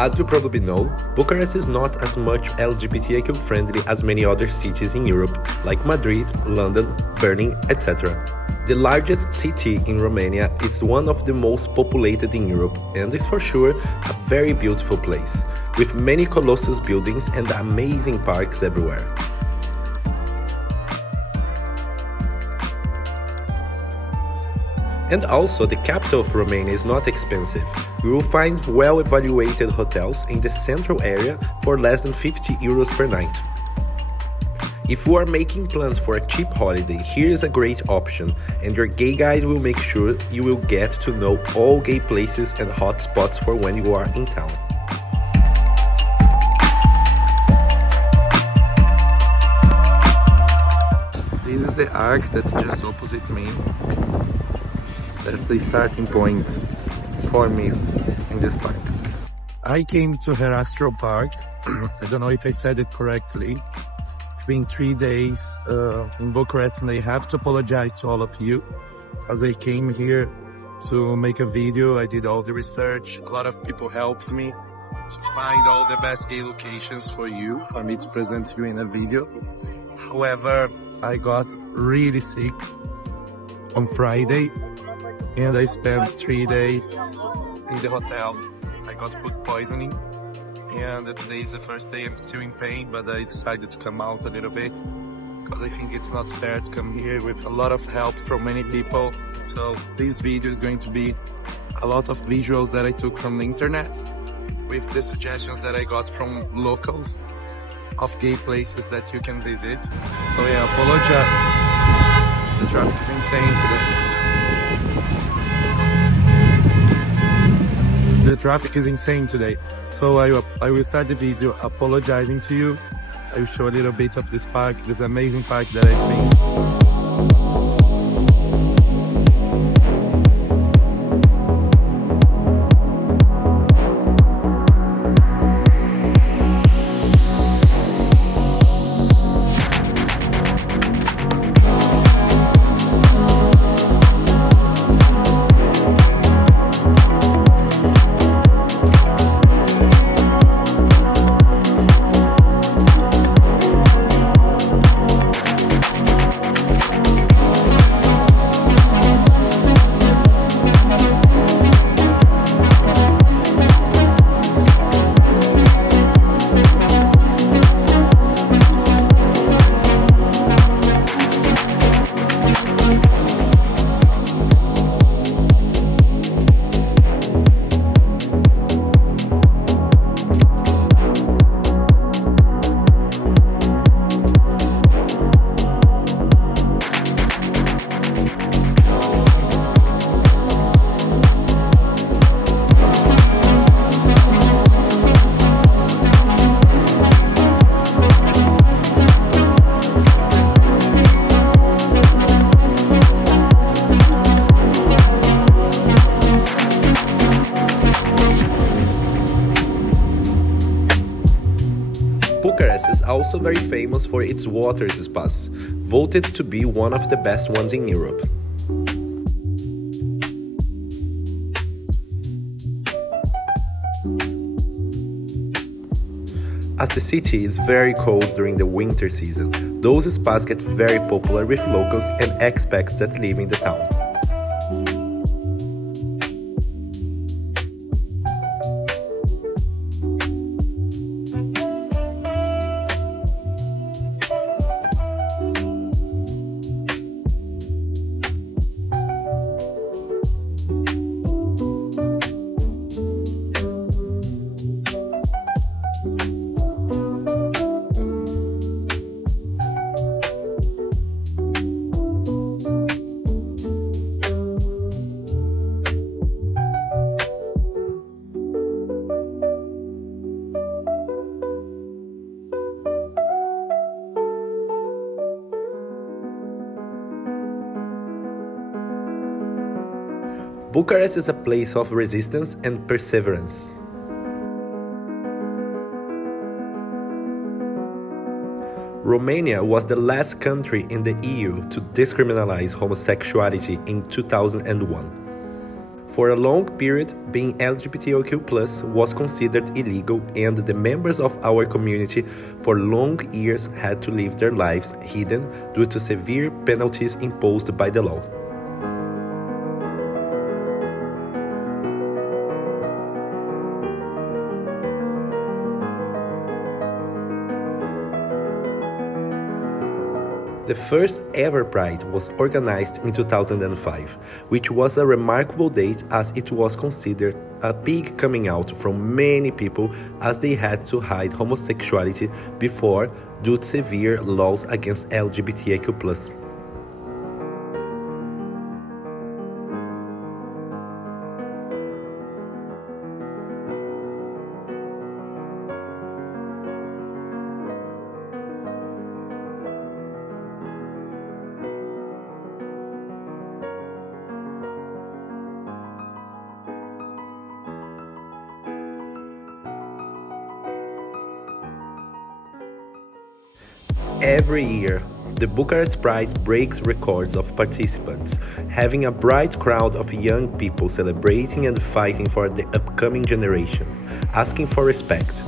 As you probably know, Bucharest is not as much LGBTQ friendly as many other cities in Europe, like Madrid, London, Berlin, etc. The largest city in Romania is one of the most populated in Europe and is for sure a very beautiful place, with many colossal buildings and amazing parks everywhere. And also, the capital of Romania is not expensive. You will find well-evaluated hotels in the central area for less than 50 euros per night. If you are making plans for a cheap holiday, here is a great option, and your gay guide will make sure you will get to know all gay places and hot spots for when you are in town. This is the arc that's just opposite me. That's the starting point for me in this park. I came to Herastro Park. I don't know if I said it correctly. It's been 3 days in Bucharest, and I have to apologize to all of you because I came here to make a video. I did all the research. A lot of people helped me to find all the best gay locations for me to present you in a video. However, I got really sick on Friday, and I spent 3 days in the hotel. I got food poisoning, and today is the first day I'm still in pain, but I decided to come out a little bit because I think it's not fair to come here with a lot of help from many people. So this video is going to be a lot of visuals that I took from the internet with the suggestions that I got from locals of gay places that you can visit. So yeah, I apologize. The traffic is insane today. The traffic is insane today, so I will start the video apologizing to you. I will show a little bit of this park, this amazing park that I've been. Bucharest is also very famous for its water spas, voted to be one of the best ones in Europe. As the city is very cold during the winter season, those spas get very popular with locals and expats that live in the town. Bucharest is a place of resistance and perseverance. Romania was the last country in the EU to decriminalize homosexuality in 2001. For a long period, being LGBTQ+ was considered illegal, and the members of our community for long years had to live their lives hidden due to severe penalties imposed by the law. The first ever Pride was organized in 2005, which was a remarkable date as it was considered a big coming out from many people as they had to hide homosexuality before due to severe laws against LGBTQ+. Every year, the Bucharest Pride breaks records of participants, having a bright crowd of young people celebrating and fighting for the upcoming generations, asking for respect.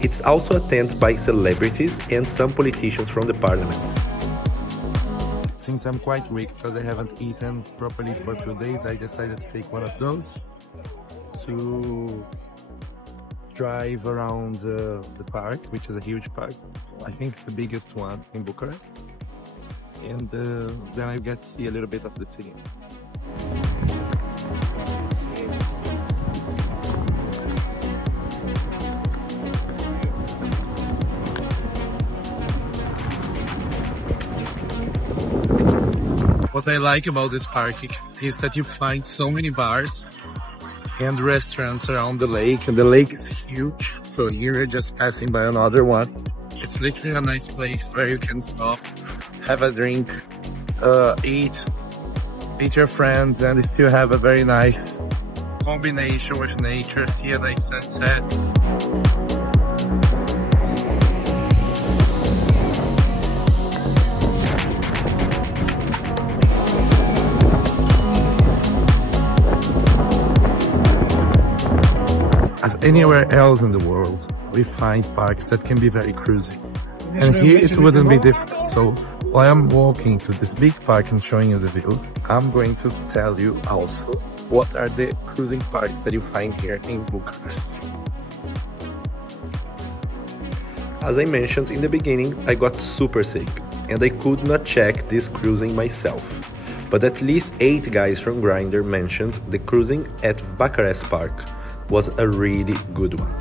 It's also attended by celebrities and some politicians from the parliament. Since I'm quite weak because I haven't eaten properly for a few days, I decided to take one of those to drive around the park, which is a huge park. I think it's the biggest one in Bucharest. And then I get to see a little bit of the city. What I like about this park is that you find so many bars and restaurants around the lake, and the lake is huge. So here we're just passing by another one. It's literally a nice place where you can stop, have a drink, eat, meet your friends, and still have a very nice combination with nature, see a nice sunset. As anywhere else in the world, we find parks that can be very cruising. And here it wouldn't be different. So while I'm walking to this big park and showing you the views, I'm going to tell you also what are the cruising parks that you find here in Bucharest. As I mentioned in the beginning, I got super sick and I could not check this cruising myself. But at least 8 guys from Guyde mentioned the cruising at Bucharest Park was a really good one.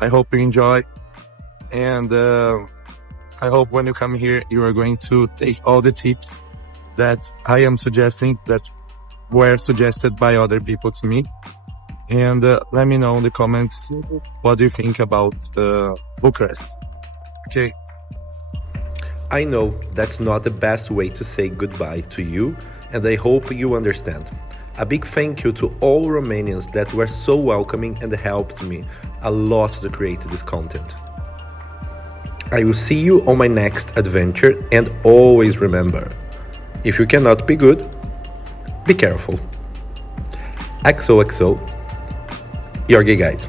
I hope you enjoy, and I hope when you come here you are going to take all the tips that I am suggesting that were suggested by other people to me. And let me know in the comments what do you think about Bucharest. Okay. I know that's not the best way to say goodbye to you, and I hope you understand. A big thank you to all Romanians that were so welcoming and helped me a lot to create this content. I will see you on my next adventure, and always remember, if you cannot be good, be careful. XOXO, your Guyde.